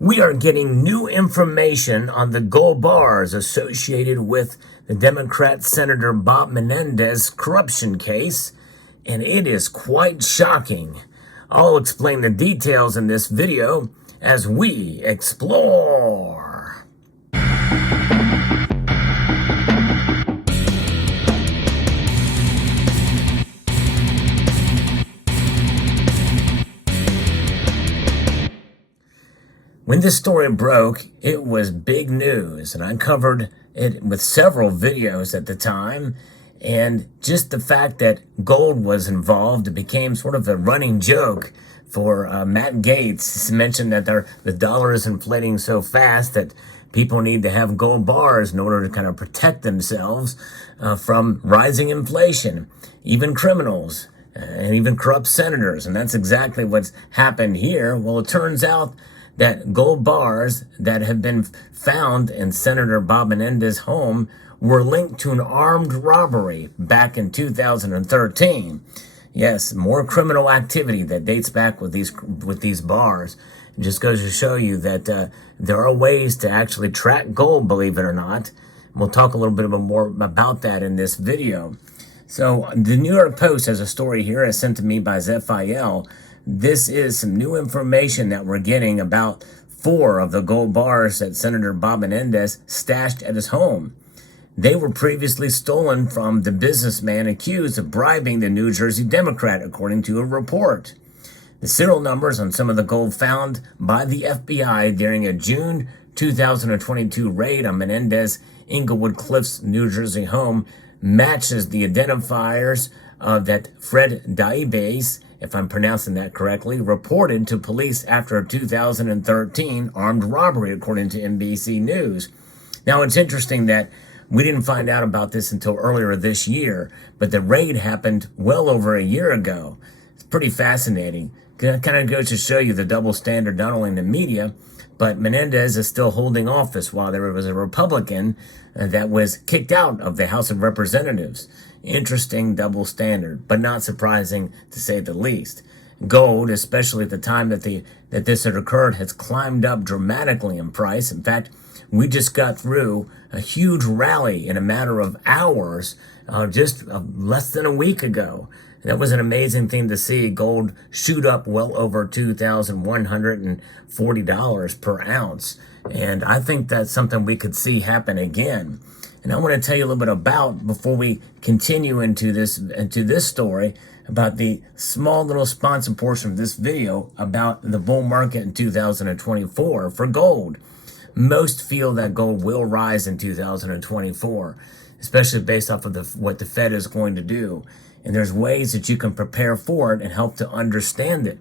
We are getting new information on the gold bars associated with the Democrat Senator Bob Menendez corruption case, and it is quite shocking. I'll explain the details in this video as we explore. When this story broke, it was big news, and I covered it with several videos at the time. And just the fact that gold was involved, it became sort of a running joke for Matt Gaetz. He mentioned that the dollar is inflating so fast that people need to have gold bars in order to kind of protect themselves from rising inflation, even criminals and even corrupt senators. And that's exactly what's happened here. Well, it turns out that gold bars that have been found in Senator Bob Menendez's home were linked to an armed robbery back in 2013. Yes, more criminal activity that dates back with these bars. It just goes to show you that there are ways to actually track gold, believe it or not. We'll talk a little bit more about that in this video. So the New York Post has a story here as sent to me by Zephiel. This is some new information that we're getting about 4 of the gold bars that Senator Bob Menendez stashed at his home. They were previously stolen from the businessman accused of bribing the New Jersey Democrat, according to a report. The serial numbers on some of the gold found by the FBI during a June 2022 raid on Menendez Inglewood Cliffs, New Jersey home matches the identifiers that Fred Daibes, if I'm pronouncing that correctly, reported to police after a 2013 armed robbery, according to NBC News. Now, it's interesting that we didn't find out about this until earlier this year, but the raid happened well over a year ago. It's pretty fascinating. It kind of goes to show you the double standard, not only in the media, but Menendez is still holding office while there was a Republican that was kicked out of the House of Representatives. Interesting double standard, but not surprising to say the least. Gold, especially at the time that this had occurred, has climbed up dramatically in price. In fact, we just got through a huge rally in a matter of hours, just less than a week ago. That was an amazing thing to see. Gold shoot up well over $2,140 per ounce. And I think that's something we could see happen again. And I want to tell you a little bit about, before we continue into this story, about the small little sponsored portion of this video about the bull market in 2024 for gold. Most feel that gold will rise in 2024, especially based off of what the Fed is going to do. And there's ways that you can prepare for it and help to understand it.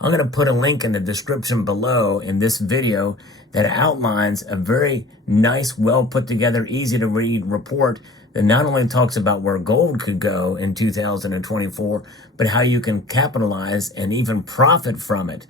I'm going to put a link in the description below in this video that outlines a very nice, well put together, easy to read report that not only talks about where gold could go in 2024, but how you can capitalize and even profit from it.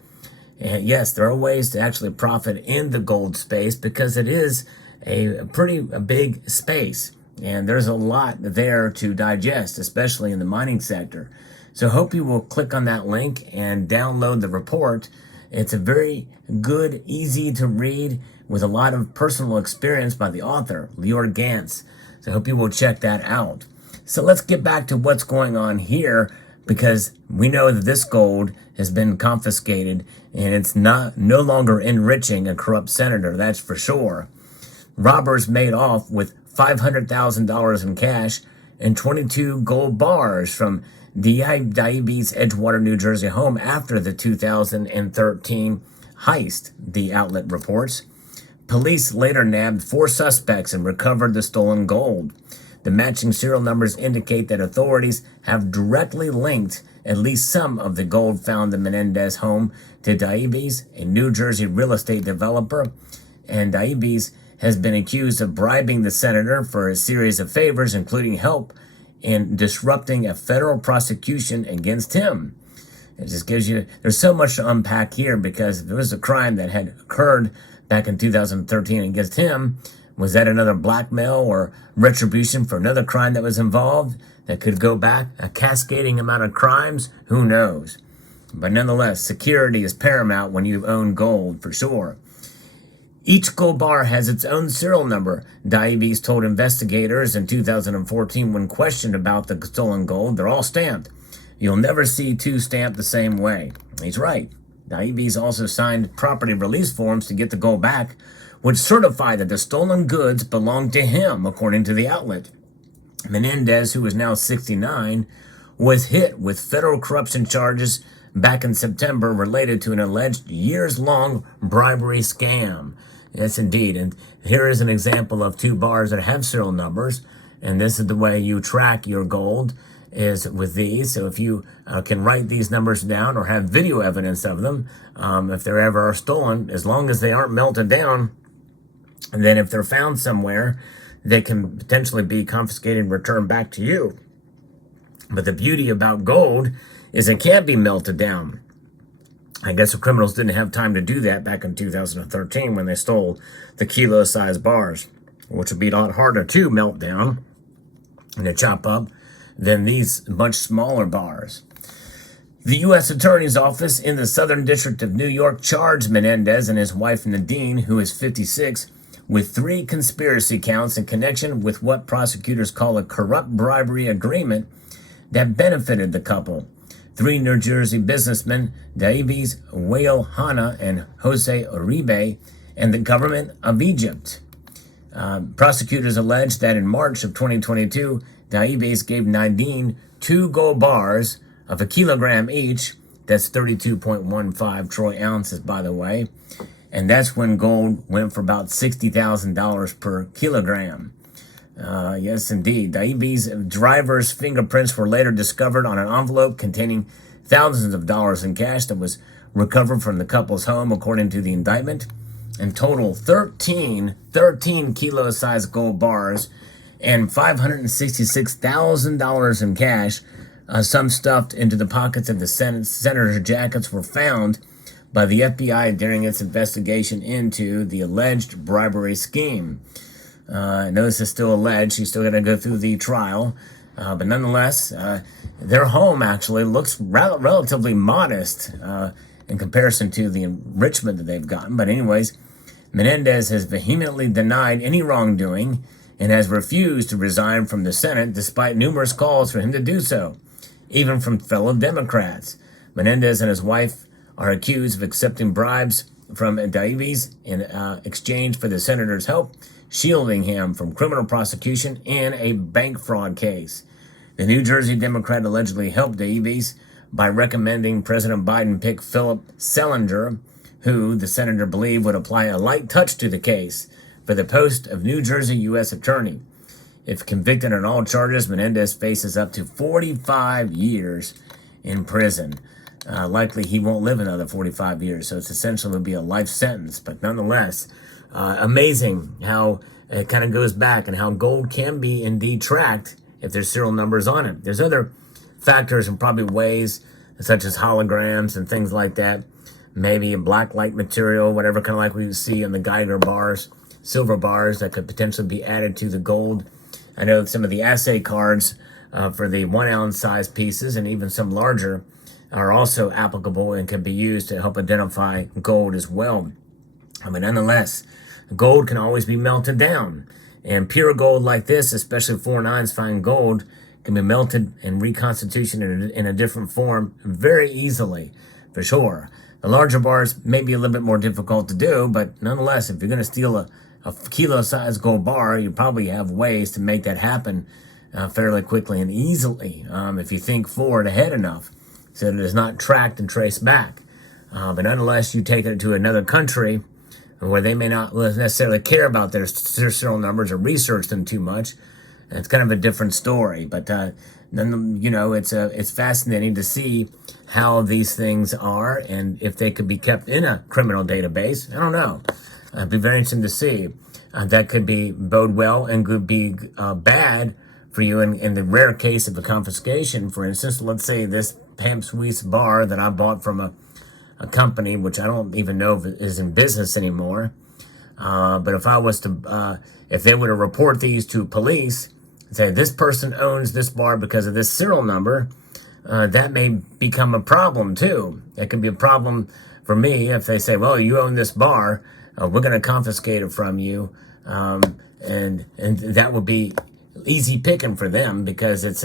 And yes, there are ways to actually profit in the gold space because it is a pretty big space. And there's a lot there to digest, especially in the mining sector. So hope you will click on that link and download the report. It's a very good, easy to read with a lot of personal experience by the author, Lior Gantz. So I hope you will check that out. So let's get back to what's going on here, because we know that this gold has been confiscated and it's no longer enriching a corrupt senator, that's for sure. Robbers made off with $500,000 in cash and 22 gold bars from Daibes' Edgewater, New Jersey home after the 2013 heist, the outlet reports. Police later nabbed 4 suspects and recovered the stolen gold. The matching serial numbers indicate that authorities have directly linked at least some of the gold found in Menendez home to Daibes, a New Jersey real estate developer, and Daibes has been accused of bribing the senator for a series of favors, including help in disrupting a federal prosecution against him. It just gives you, there's so much to unpack here, because if it was a crime that had occurred back in 2013 against him, was that another blackmail or retribution for another crime that was involved that could go back, a cascading amount of crimes? Who knows? But nonetheless, security is paramount when you own gold, for sure. Each gold bar has its own serial number. Diabetes told investigators in 2014 when questioned about the stolen gold, they're all stamped. You'll never see two stamped the same way. He's right. Diabetes also signed property release forms to get the gold back, which certify that the stolen goods belonged to him, according to the outlet. Menendez, who is now 69, was hit with federal corruption charges back in September related to an alleged years-long bribery scam. Yes, indeed. And here is an example of two bars that have serial numbers. And this is the way you track your gold, is with these. So if you can write these numbers down or have video evidence of them, if they're ever stolen, as long as they aren't melted down, and then if they're found somewhere, they can potentially be confiscated and returned back to you. But the beauty about gold is it can't be melted down. I guess the criminals didn't have time to do that back in 2013 when they stole the kilo-sized bars, which would be a lot harder to melt down and to chop up than these much smaller bars. The U.S. Attorney's Office in the Southern District of New York charged Menendez and his wife Nadine, who is 56, with 3 conspiracy counts in connection with what prosecutors call a corrupt bribery agreement that benefited the couple. 3 New Jersey businessmen, Davies Wayel-Hana and Jose Uribe, and the government of Egypt. Prosecutors alleged that in March of 2022, Davies gave Nadine 2 gold bars of a kilogram each. That's 32.15 troy ounces, by the way. And that's when gold went for about $60,000 per kilogram. Yes, indeed. Davies' driver's fingerprints were later discovered on an envelope containing thousands of dollars in cash that was recovered from the couple's home, according to the indictment. In total, 13 kilo-sized gold bars and $566,000 in cash, some stuffed into the pockets of the senator's jackets, were found by the FBI during its investigation into the alleged bribery scheme. Notice it's still alleged. She's still going to go through the trial. But nonetheless, their home actually looks relatively modest in comparison to the enrichment that they've gotten. But anyways, Menendez has vehemently denied any wrongdoing and has refused to resign from the Senate despite numerous calls for him to do so, even from fellow Democrats. Menendez and his wife are accused of accepting bribes from Davies in exchange for the senator's help, shielding him from criminal prosecution in a bank fraud case. The New Jersey Democrat allegedly helped Davies by recommending President Biden pick Philip Selinger, who the senator believed would apply a light touch to the case, for the post of New Jersey U.S. Attorney. If convicted on all charges, Menendez faces up to 45 years in prison. Likely he won't live another 45 years, so it's essentially will be a life sentence. But nonetheless, amazing how it kind of goes back and how gold can be indeed tracked if there's serial numbers on it. There's other factors and probably ways, such as holograms and things like that. Maybe a black light material, whatever, kind of like we see on the Geiger bars, silver bars that could potentially be added to the gold. I know some of the assay cards for the 1 ounce size pieces and even some larger are also applicable and can be used to help identify gold as well. But nonetheless, gold can always be melted down. And pure gold like this, especially 4/9 fine gold, can be melted and reconstituted in a different form very easily, for sure. The larger bars may be a little bit more difficult to do, but nonetheless, if you're going to steal a kilo-sized gold bar, you probably have ways to make that happen fairly quickly and easily if you think forward ahead enough so that it is not tracked and traced back. But unless you take it to another country where they may not necessarily care about their serial numbers or research them too much, it's kind of a different story. But then, you know, it's fascinating to see how these things are and if they could be kept in a criminal database. I don't know. It'd be very interesting to see. That could be bode well and could be bad for you in the rare case of a confiscation. For instance, let's say this Pam Suisse bar that I bought from a company, which I don't even know if it is in business anymore. But if I was to, if they were to report these to police, say this person owns this bar because of this serial number, that may become a problem too. It could be a problem for me if they say, well, you own this bar, we're going to confiscate it from you. And that would be easy picking for them because it's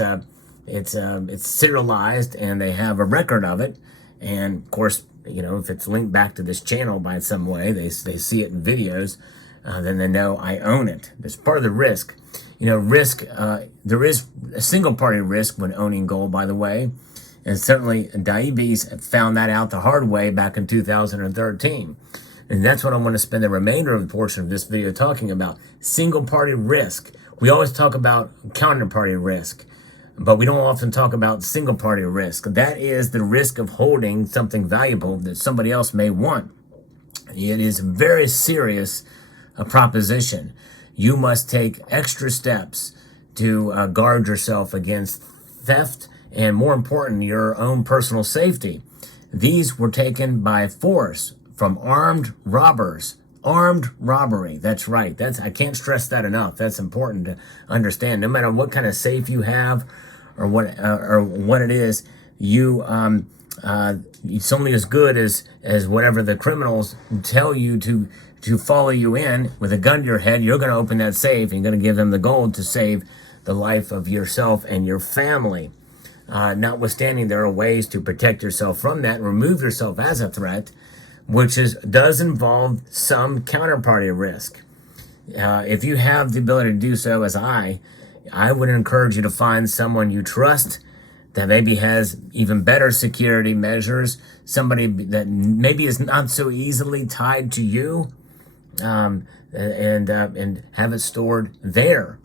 serialized and they have a record of it. And of course, if it's linked back to this channel by some way, they see it in videos, then they know I own it. It's part of the risk. Risk, there is a single party risk when owning gold, by the way. And certainly Diabetes found that out the hard way back in 2013. And that's what I want to spend the remainder of the portion of this video talking about. Single party risk. We always talk about counterparty risk, but we don't often talk about single party risk. That is the risk of holding something valuable that somebody else may want. It is a very serious proposition. You must take extra steps to guard yourself against theft and, more important, your own personal safety. These were taken by force from armed robbers. Armed robbery. That's right. I can't stress that enough. That's important to understand. No matter what kind of safe you have or what it is, it's only as good as whatever the criminals tell you to follow you in with a gun to your head. You're going to open that safe and you're going to give them the gold to save the life of yourself and your family. Notwithstanding, there are ways to protect yourself from that and remove yourself as a threat, which does involve some counterparty risk. If you have the ability to do so, as I would encourage you to find someone you trust that maybe has even better security measures, somebody that maybe is not so easily tied to you, and have it stored there.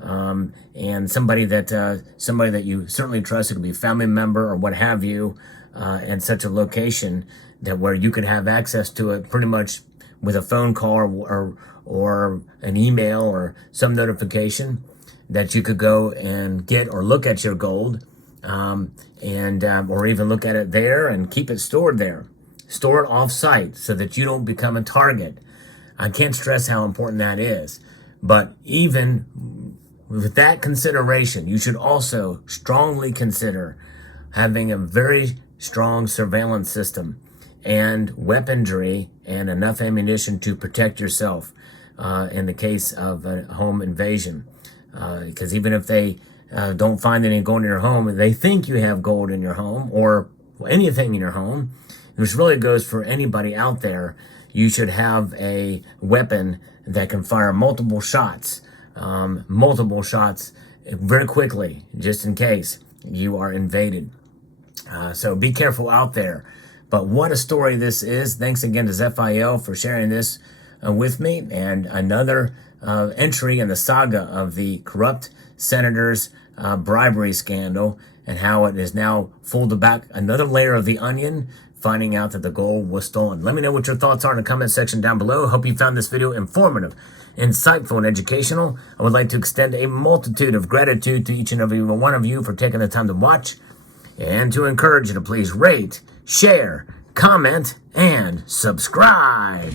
And somebody that you certainly trust, it could be a family member or what have you, in such a location that where you could have access to it pretty much with a phone call or an email or some notification that you could go and get or look at your gold, or even look at it there and keep it stored there. Store it off-site so that you don't become a target. I can't stress how important that is. But even with that consideration, you should also strongly consider having a very strong surveillance system and weaponry and enough ammunition to protect yourself in the case of a home invasion. Because even if they don't find any gold in your home, they think you have gold in your home or anything in your home, which really goes for anybody out there. You should have a weapon that can fire multiple shots very quickly, just in case you are invaded. So be careful out there. But what a story this is. Thanks again to Zephiel for sharing this with me. And another entry in the saga of the corrupt senator's bribery scandal and how it is now folded back another layer of the onion, finding out that the gold was stolen. Let me know what your thoughts are in the comment section down below. Hope you found this video informative, insightful, and educational. I would like to extend a multitude of gratitude to each and every one of you for taking the time to watch, and to encourage you to please rate, share, comment, and subscribe.